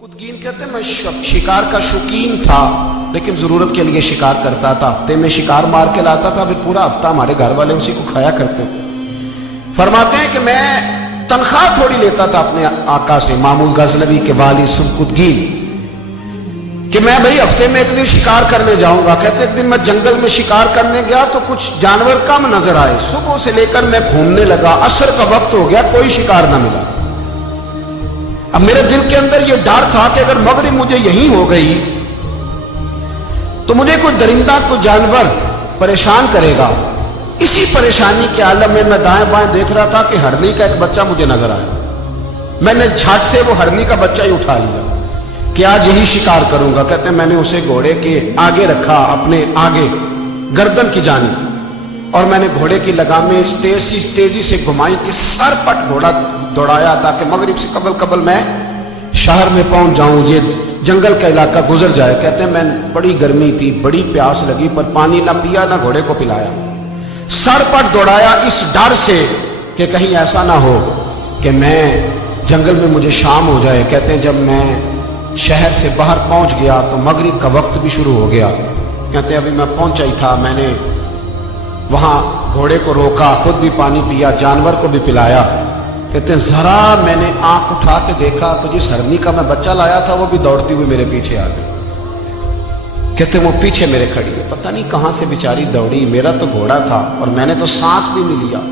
कुतगीन कहते हैं मैं शिकार का शौकीन था, लेकिन जरूरत के लिए शिकार करता था। हफ्ते में शिकार मार के लाता था, फिर पूरा हफ्ता हमारे घर वाले उसी को खाया करते। फरमाते हैं कि मैं तनख्वाह थोड़ी लेता था अपने आका से, मामूल गजनवी के वाली कुतगीन, कि मैं भाई हफ्ते में एक दिन शिकार करने जाऊंगा। कहते एक दिन मैं जंगल में शिकार करने गया तो कुछ जानवर कम नजर आए। सुबह से लेकर मैं घूमने लगा, असर का वक्त हो गया, कोई शिकार ना मिला। अब मेरे दिल के अंदर यह डर था कि अगर मगरिब मुझे यही हो गई तो मुझे कोई दरिंदा कोई जानवर परेशान करेगा। इसी परेशानी के आलम में मैं दाएं बाएं देख रहा था कि हरनी का एक बच्चा मुझे नजर आया। मैंने झट से वो हरनी का बच्चा ही उठा लिया कि आज यही शिकार करूंगा। कहते हैं मैंने उसे घोड़े के आगे रखा, अपने आगे गर्दन की जानिब, और मैंने घोड़े की लगामें तेजी से घुमाई कि सरपट घोड़ा दौड़ाया ताकि मगरिब से कबल मैं शहर में पहुंच जाऊं, ये जंगल का इलाका गुजर जाए। कहते हैं मैं बड़ी गर्मी थी, बड़ी प्यास लगी, पर पानी ना पिया ना घोड़े को पिलाया। सरपट दौड़ाया इस डर से कि कहीं ऐसा ना हो कि मैं जंगल में मुझे शाम हो जाए। कहते हैं जब मैं शहर से बाहर पहुंच गया तो मगरिब का वक्त भी शुरू हो गया। कहते हैं अभी मैं पहुंचा ही था, मैंने वहां घोड़े को रोका, खुद भी पानी पिया, जानवर को भी पिलाया। कहते हैं जरा मैंने आंख उठा के देखा तो जिस हरनी का मैं बच्चा लाया था वो भी दौड़ती हुई मेरे पीछे आ गई। कहते हैं वो पीछे मेरे खड़ी है, पता नहीं कहां से बेचारी दौड़ी। मेरा तो घोड़ा था और मैंने तो सांस भी नहीं लिया।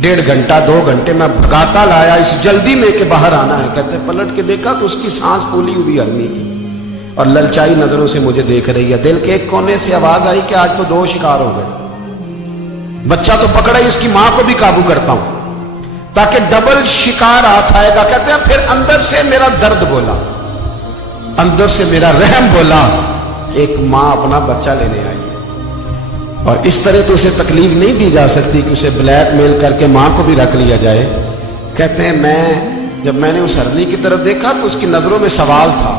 1.5 घंटा 2 घंटे मैं भगाता लाया इस जल्दी में के बाहर आना है। कहते पलट के देखा तो उसकी सांस फूली हुई हरनी की और ललचाई नजरों से मुझे देख रही है। दिल के एक कोने से आवाज आई कि आज तो 2 शिकार हो गए। बच्चा तो पकड़ा, इसकी मां को भी काबू करता हूं ताकि डबल शिकार हाथ आएगा। कहते हैं फिर अंदर से मेरा दर्द बोला, अंदर से मेरा रहम बोला, एक मां अपना बच्चा लेने आई है और इस तरह तो उसे तकलीफ नहीं दी जा सकती कि उसे ब्लैकमेल करके मां को भी रख लिया जाए। कहते हैं जब मैंने उस हरनी की तरफ देखा तो उसकी नजरों में सवाल था,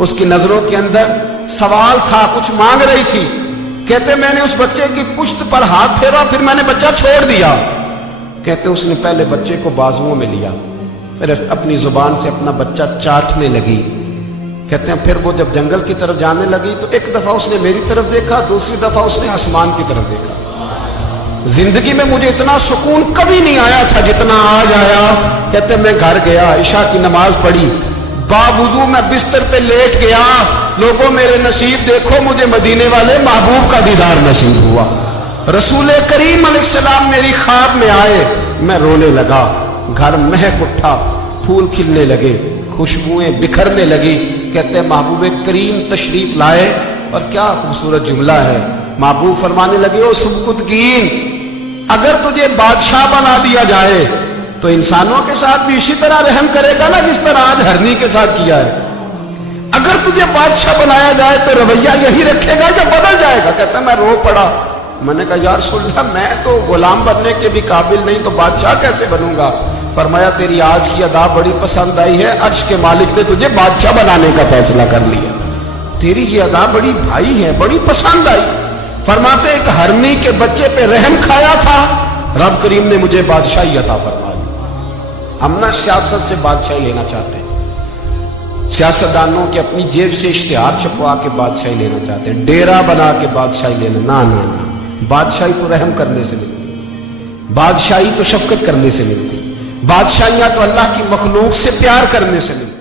उसकी नजरों के अंदर सवाल था, कुछ मांग रही थी। कहते मैंने उस बच्चे की पुश्त पर हाथ फेरा, फिर मैंने बच्चा छोड़ दिया। कहते उसने पहले बच्चे को बाजुओं में लिया, फिर अपनी जुबान से अपना बच्चा चाटने लगी। कहते हैं फिर वो जब जंगल की तरफ जाने लगी तो एक दफा उसने मेरी तरफ देखा, दूसरी दफा उसने आसमान की तरफ देखा। जिंदगी में मुझे इतना सुकून कभी नहीं आया था जितना आज आया। कहते मैं घर गया, इशा की नमाज पढ़ी, बावजूद मैं बिस्तर पे लेट गया। लोगों मेरे नसीब देखो, मुझे मदीने वाले महबूब का दीदार नसीब हुआ। रसूल करीम अलैहिस्सलाम मेरी ख्वाब में आए, मैं रोने लगा। घर महक उठा, फूल खिलने लगे, खुशबुएं बिखरने लगी। कहते हैं महबूब करीम तशरीफ लाए और क्या खूबसूरत जुमला है। महबूब फरमाने लगे ओ सुबकुतगीन, अगर तुझे बादशाह बना दिया जाए तो इंसानों के साथ भी इसी तरह रहम करेगा ना जिस तरह आज हरनी के साथ किया है। अगर तुझे बादशाह बनाया जाए तो रवैया यही रखेगा या बदल जाएगा। कहता मैं रो पड़ा। मैंने कहा यार सुल्तान, मैं तो गुलाम बनने के भी काबिल नहीं, तो बादशाह कैसे बनूंगा। फरमाया तेरी आज की अदा बड़ी पसंद आई है, अर्श के मालिक ने तुझे बादशाह बनाने का फैसला कर लिया। तेरी ये अदा बड़ी भाई है, बड़ी पसंद आई। फरमाते एक हरनी के बच्चे पे रहम खाया था, रब करीम ने मुझे बादशाही अता फरमा दी। हम ना सियासत से बादशाही लेना चाहते हैं, सियासतदानों के अपनी जेब से इश्तिहार छपवा के बादशाही लेना चाहते हैं, डेरा बना के बादशाही लेना। ना ना ना, बादशाही तो रहम करने से मिलती, बादशाही तो शफकत करने से मिलती, बादशाहियां तो अल्लाह की मखलूक से प्यार करने से मिलती।